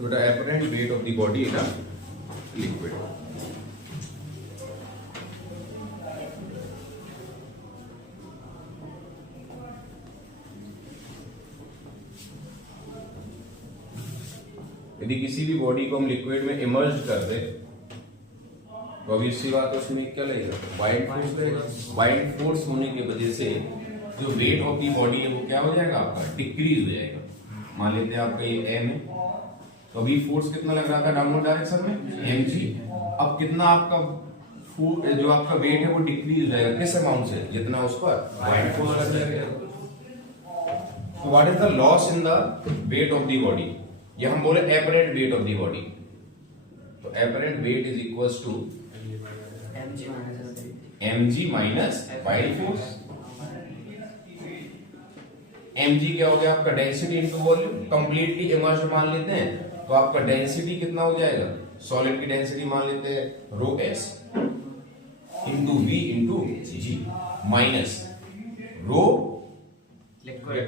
to the apparent weight of the body in a liquid. यदि किसी भी body को हम लिक्विड में इमर्ज कर दे तो अब इसकी बात उसमें क्या लगेगा, बाइंड फोर्स लगेगा। बाइंड फोर्स होने की वजह से जो वेट ऑफ दी बॉडी है वो क्या हो जाएगा, आपका डिक्रीज हो जाएगा। मान लेते हैं आपका ये एम है, तो अभी फोर्स कितना लग रहा था डाउनवर्ड डायरेक्शन में, एम जी। अब कितना आपका जो आपका वेट है वो डिक्रीज हो जाएगा, किस अमाउंट से, जितना उस पर बाइंड फोर्स लग जाएगा। तो what is the loss in the weight of the body, ये हम बोले apparent weight of the body. तो apparent weight is equals to mg minus buoyant force. mg क्या हो गया आपका, density into volume. Completely immerse मान लेते हैं तो आपका डेंसिटी कितना हो जाएगा, सॉलिड की डेंसिटी मान लेते हैं rho S into V into G minus rho liquid.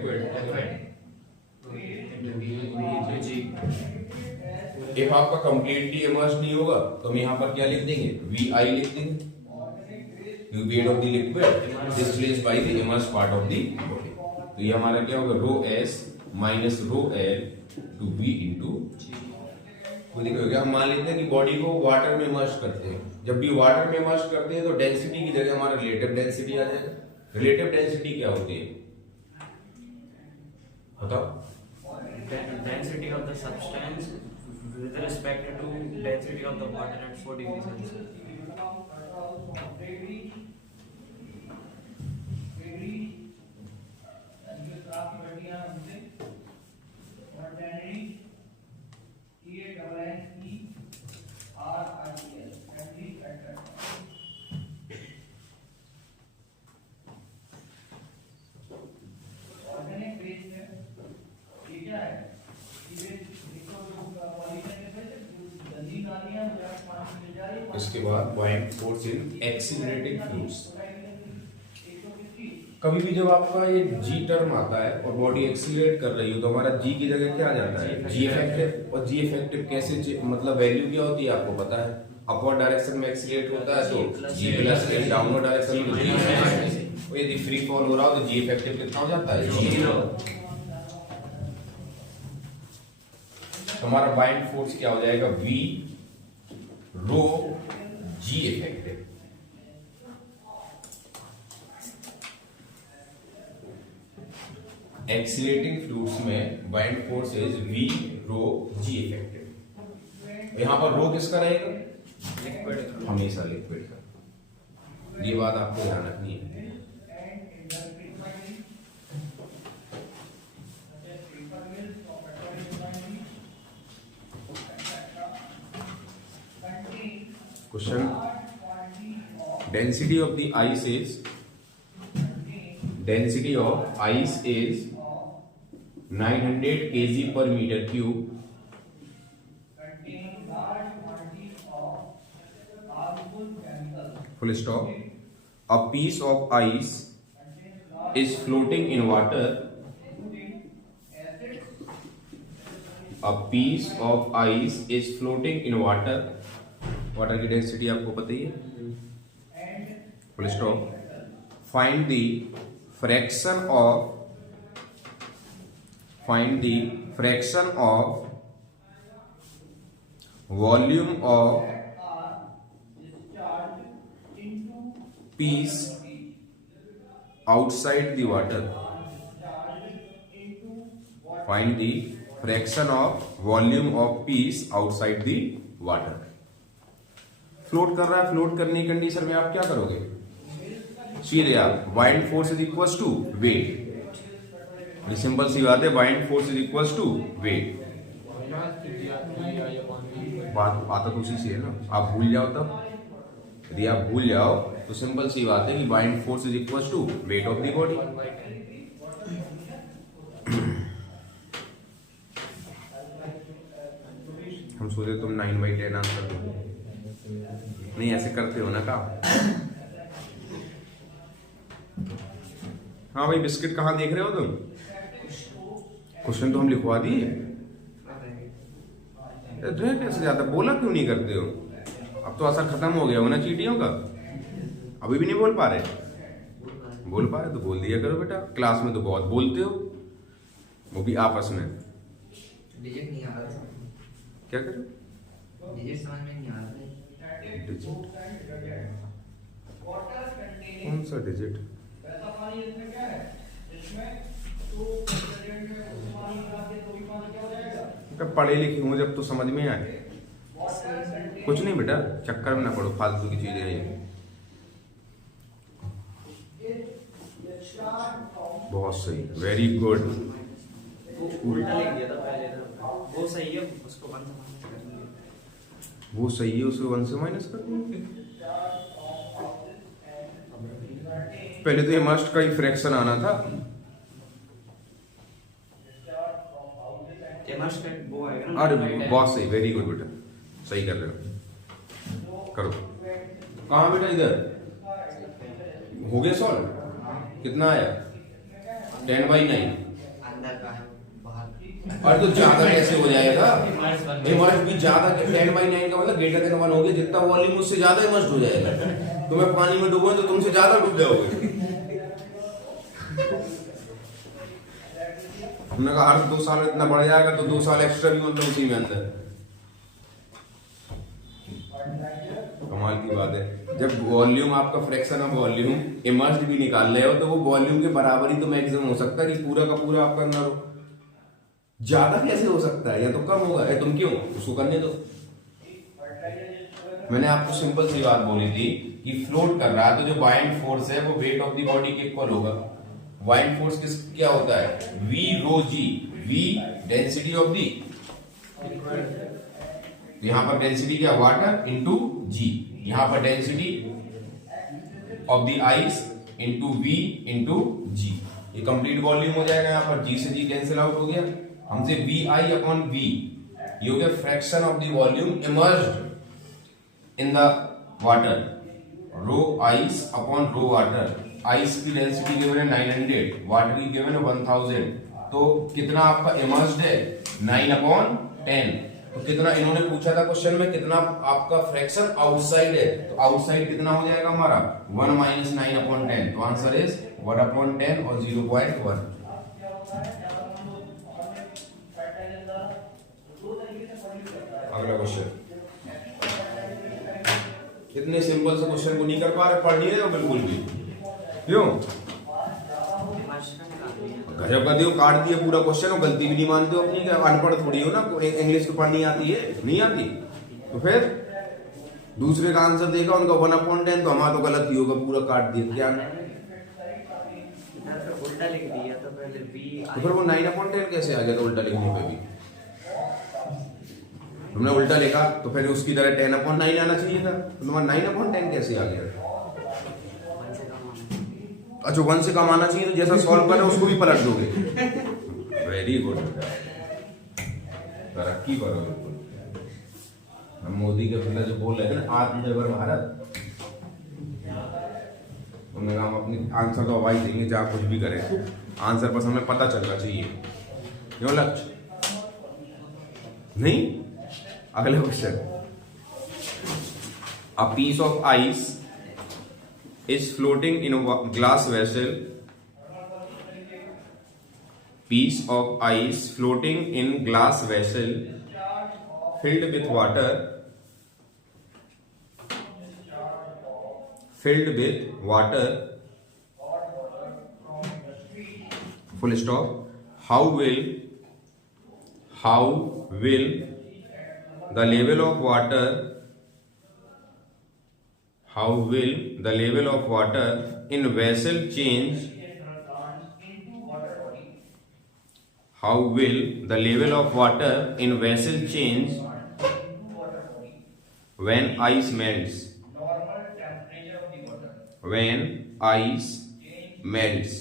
If आपका कंप्लीटली इमर्ज नहीं होगा तो हम यहाँ पर क्या लिख देंगे, वी आई लिख देंगे, weight of the liquid displaced by the immerse part of the body. तो ये हमारा क्या होगा, rho S minus rho L टू वी इंटू जी। तो देखो हम मान लेते हैं कि बॉडी को वाटर में इमर्ज करते हैं। जब भी वाटर में इमर्ज करते हैं तो डेंसिटी की जगह हमारा रिलेटिव डेंसिटी आ जाएगा। रिलेटिव डेंसिटी क्या होती है बताओ, density of the substance with respect to density of the water at 4 degrees Celsius. इसके बाद bind force in accelerating fluids. कभी भी जब आपका ये जी टर्म आता है और बॉडी एक्सीलरेट कर रही हो तो हमारा जी की जगह क्या आ जाता है, जी इफेक्टिव। और जी इफेक्टिव कैसे, मतलब वैल्यू क्या होती है आपको पता है, अपवर्ड डायरेक्शन में एक्सीलरेट होता है तो जी प्लस एल, डाउनवर्ड डायरेक्शन में जी। और यदि फ्री फॉल हो रहा हो तो जी इफेक्टिव कितना हो जाता है, जीरो। हमारा बाइंड फोर्स क्या हो जाएगा, V rho G effective. Accelerating fluids में buoyant force is V rho G effective. यहां पर रो किसका रहेगा, लिक्विड, हमेशा लिक्विड का। ये बात आपको ध्यान रखनी है। Question: density of the ice is 900 kg per meter cube. Full stop. A piece of ice is floating in water. A piece of ice is floating in water. Water की density आपको पता ही है, full stop. Find the fraction of volume of peace outside the water. Find the fraction of volume of peace outside the water. Float कर रहा है, float करने की condition में आप क्या करोगे, सीधे आप buoyant force is equals to weight. Simple सी बात है, buoyant force is equals to weight. बात आता तो उसी से है ना, आप भूल जाओ तब, यदि आप भूल जाओ तो सिंपल सी बात है कि buoyant force is equals to weight of the body. हम सोचे तुम 9/10 आंसर दो, नहीं ऐसे करते हो ना का। हाँ भाई, बिस्किट कहाँ देख रहे हो तुम, क्वेश्चन तो हम लिखवा दिए। रह कैसे जाता, बोला क्यों नहीं करते हो? अब तो असर खत्म हो गया हो ना चीटियों का, अभी भी नहीं बोल पा रहे? बोल पा रहे तो बोल दिया करो बेटा, क्लास में तो बहुत बोलते हो, वो भी आपस में। डिजिट नहीं आ रहा, क्या करो? डिजिट समझ में नहीं आ रहा। डिजिट कौन सा डिजिट? बेटा पढ़े लिखे हूँ जब तो समझ में आए। कुछ नहीं बेटा, चक्कर में ना पड़ो, फालतू की चीजें हैं ये। बहुत सही, वेरी गुड। उल्टा लिख दिया था पहले तो, वो सही है, उसको 1 से माइनस कर देंगे। वो सही है, उसे 1 से माइनस कर देंगे। पहले तो ये मस्ट का ही फ्रैक्शन आना था। एमर्ज का वो आएगा ना। अरे बहुत सही, वेरी गुड बेटा, सही कर रहे हो, करो। कहाँ बेटा? इधर हो गया सॉल्व? कितना आया? 10/9। अंदर का है बाहर। और तो ज्यादा कैसे हो जाएगा? इमर्ज इमर्ज भी ज्यादा, 10/9 का मतलब ग्रेटर देन 1 हो गया, जितना वॉल्यूम उससे ज्यादा इमर्ज हो जाएगा। तो मैं पानी में डूबूं तो तुमसे ज्यादा डूब जाओगे। हमने कहा हर 2 साल इतना बढ़ जाएगा तो 2 साल एक्स्ट्रा भी मतलब उसी में अंदर। कमाल की बात है, जब वॉल्यूम आपका फ्रैक्शन ऑफ वॉल्यूम इमर्ज भी निकाल रहे हो तो वो वॉल्यूम के बराबर ही तो मैक्सिमम हो सकता है कि पूरा का पूरा आपका अंदर हो। ज्यादा कैसे हो सकता है, या तो कम होगा। तुम क्यों उसको करने दो। मैंने आपको सिंपल सी बात बोली थी कि फ्लोट कर रहा है तो जो बाइंड फोर्स है वो वेट ऑफ द बॉडी के इक्वल होगा। बाइंड फोर्स किस क्या होता है? V rho G, V density of the, यहां पर डेंसिटी क्या? वाटर इंटू G, यहां पर density of the ice into V into G। ये कंप्लीट वॉल्यूम हो जाएगा। यहां पर G से G कैंसिल आउट हो गया, हमसे VI अपॉन V, ये हो गया fraction of the volume immersed in the water. Rho ice upon rho water, ice की डेंसिटी गिवन है 900, वाटर की गिवन है 1000, तो कितना आपका इमर्ज्ड है? 9/10। तो कितना इन्होंने पूछा था क्वेश्चन में, कितना आपका फ्रैक्शन आउटसाइड है, तो आउटसाइड कितना हो जाएगा हमारा? 1 - 9/10। तो आंसर इज 1/10 और 0.1। अगला क्वेश्चन। इतने सिंपल से क्वेश्चन को नहीं कर पा रहे, पढ़ नहीं रहे हो बिल्कुल भी, क्यों? गजब का दियो, काट दिया पूरा क्वेश्चन और गलती भी नहीं मानते हो अपनी। क्या अनपढ़ थोड़ी हो ना, इंग्लिश तो पढ़नी आती है? नहीं आती तो फिर दूसरे का आंसर देखा उनका 1/10, तो हमारा तो गलत ही होगा, पूरा काट दिया। क्या उल्टा लिख दिया था पहले V। तो फिर वो 9/10 कैसे आ गया था उल्टा लिखने पे भी? तुमने उल्टा लिखा तो फिर उसकी तरह 10/9 आना चाहिए था, तो तुम्हारा 9/10 कैसे आ गया? अच्छा 1 से कम आना चाहिए, तो जैसा सॉल्व करे उसको भी पलट दोगे। वेरी गुड, तरक्की करो बिल्कुल। हम मोदी के पिता जो बोल रहे थे ना, आत्मनिर्भर भारत, उन्होंने कहा हम अपनी आंसर तो अवाई देंगे, चाहे कुछ भी करें, आंसर बस हमें पता चलना चाहिए। क्यों लक्ष्य? नहीं। अगले question. A piece of ice is floating in a glass vessel. Piece of ice floating in glass vessel filled with water. Filled with water. Full stop. How will the level of water? How will the level of water in vessel change? How will the level of water in vessel change when ice melts? When ice melts.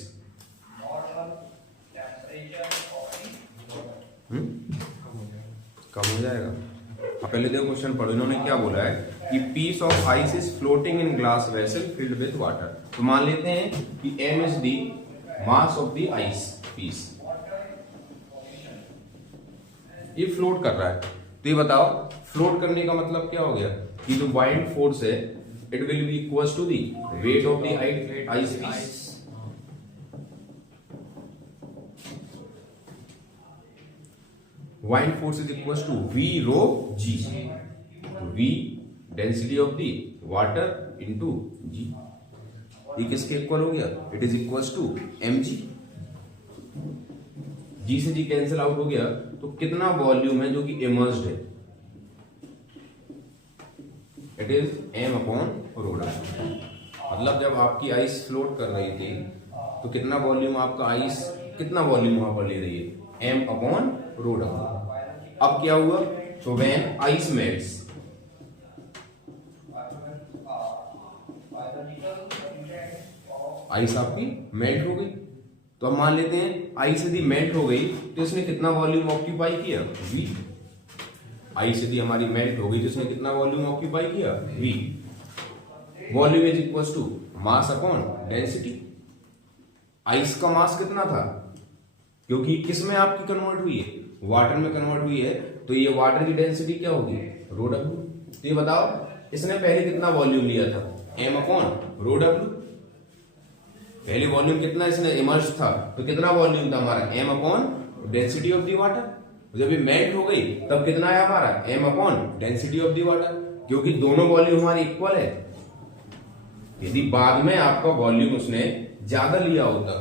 कम हो जाएगा। पहले देखो question पढ़ो, इन्होंने क्या बोला है कि piece of ice is floating in glass vessel filled with water. तो मान लेते हैं कि m is the mass of the ice piece, ये फ्लोट कर रहा है। तो ये बताओ फ्लोट करने का मतलब क्या हो गया कि जो बाइंड फोर्स है it will be equals to the weight of the ice piece. Buoyant force is equals to V rho G, V density of the water into G। ये किसके इक्वल हो गया? It is equals to mg। G से G cancel out हो गया तो कितना वॉल्यूम है जो कि इमर्स्ड है? It is m upon rho w। मतलब जब आपकी आइस फ्लोट कर रही थी तो कितना वॉल्यूम आपका आइस, कितना वॉल्यूम वहां पर ले रही है? m upon rho w। अब क्या हुआ? तो व्हेन आइस मेल्ट्स, आइस आपकी मेल्ट हो गई, तो अब मान लेते हैं आइस यदि मेल्ट हो गई तो इसने कितना वॉल्यूम ऑक्यूपाई किया? V। आइस यदि हमारी मेल्ट हो गई तो इसने कितना वॉल्यूम ऑक्यूपाई किया? V। Volume is equals to mass upon density. Ice का मास कितना था? क्योंकि किस में आपकी कन्वर्ट हुई है? वाटर में कन्वर्ट हुई है, तो ये वाटर की डेंसिटी क्या होगी? रो w। तो ये बताओ इसने पहले कितना वॉल्यूम लिया था? m upon rho w। पहले वॉल्यूम कितना इसने इमर्ज था, तो कितना वॉल्यूम था हमारा? m upon density of the water. जब ये मेल्ट हो गई तब कितना है हमारा? m upon density of the water, क्योंकि दोनों वॉल्यूम हमारे इक्वल है। यदि बाद में आपका वॉल्यूम उसने ज्यादा लिया होता,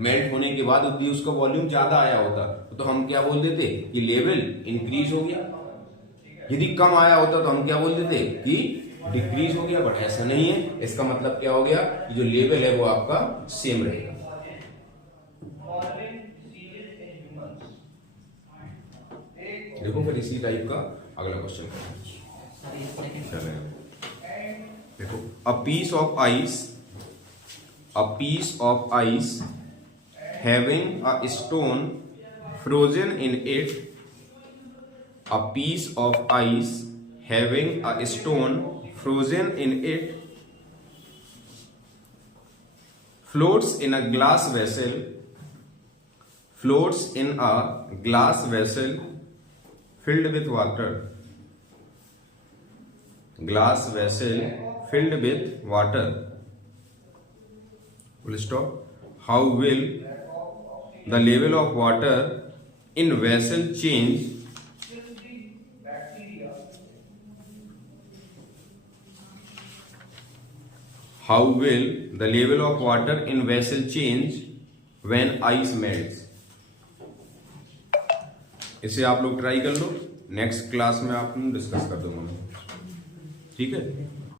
मेल्ट होने के बाद यदि उसका वॉल्यूम ज्यादा आया होता, तो हम क्या बोल देते कि लेवल इंक्रीज हो गया। यदि कम आया होता तो हम क्या बोल देते कि डिक्रीज हो गया। बट ऐसा नहीं है, इसका मतलब क्या हो गया कि जो लेवल है वो आपका सेम रहेगा। देखो फिर इसी टाइप का अगला क्वेश्चन चलेगा। देखो a piece of ice having a stone frozen in it, a piece of ice having a stone frozen in it floats in a glass vessel filled with water. Glass vessel filled with water. Full stop. How will the level of water in vessel change when ice melts? इसे आप लोग try कर लो, next class में आप discuss कर दूंगा। ठीक है।